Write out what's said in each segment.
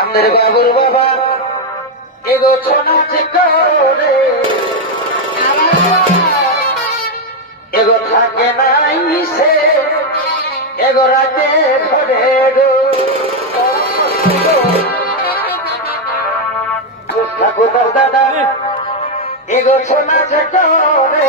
আমাদের বাবুর বাবা এগো ছোনা করে এগো থাকে নাই সে এগো রাতে ধরে গো। ঠাকুর দাদা? এগো ছোনা করে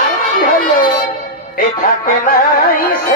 আর কি হলো? এ থাকে নাই সে।